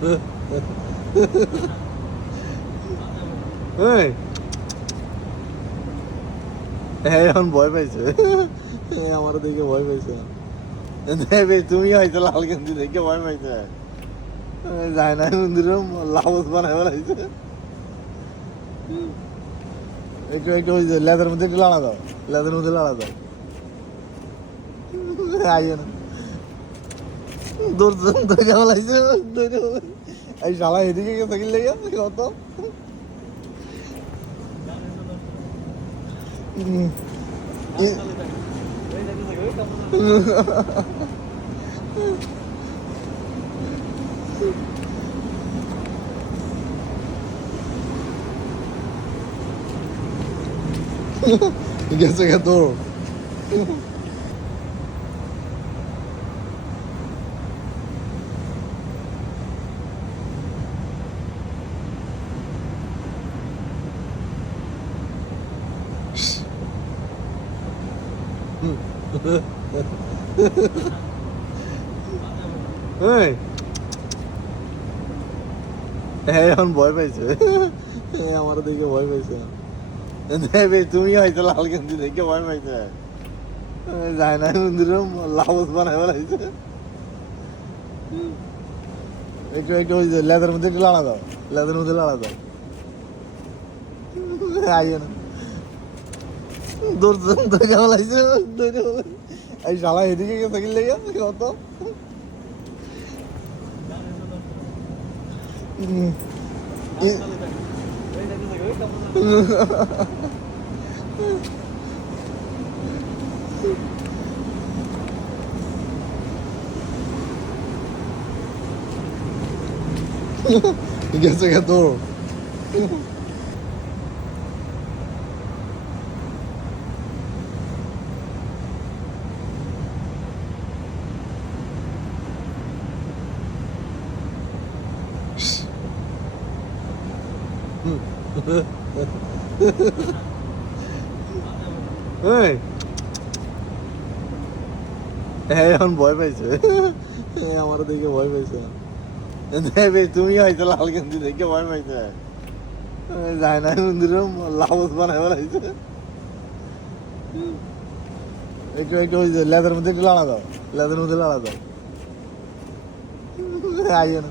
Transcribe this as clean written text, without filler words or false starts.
এই এখন ভয় পাইছে, আমার দেখে ভয় পাইছে। তুমি হয়তো লাল গেঞ্জি দেখে ভয় পাইছে, যায় না মন্দিরে লাউস বানায় বেড়াইছে। একটু একটু ওই যে লেদার মধ্যে একটু লাড়া দাও, লেদার মধ্যে লাড়া দাও। আইয়ে না দৌড় ধরে বেড়াইছে, এই শালা এদিকে গেছে কি লেগে কত। গেছে গে তোর। এই এখন ভয় পাইছে, আমার দেখে ভয় পাইছে। তুমি হয়তো লাল গেঞ্জি দেখে ভয় পাইছে, যায় না মন্দিরে লাউস বানায় বেড়াইছে। একটু একটু ওই যে লেদার মধ্যে একটু লাড়া দাও, লেদার মধ্যে লাড়া দাও। আইয়ে না দৌড় ধরে বেড়াইছে, এই শালা এদিকে গেছে কি লেগে কত। গেছে গে তোর। এই এখন ভয় পাইছে, আমার দেখে ভয় পাইছে। তুমি হয়তো লাল গেঞ্জি দেখে ভয় পাইছে, যায় না মন্দিরে লাউস বানায় বেড়াইছে। একটু একটু ওই যে লেদার মধ্যে একটু লাড়া দাও, লেদার মধ্যে লাড়া দাও। আইয়ে না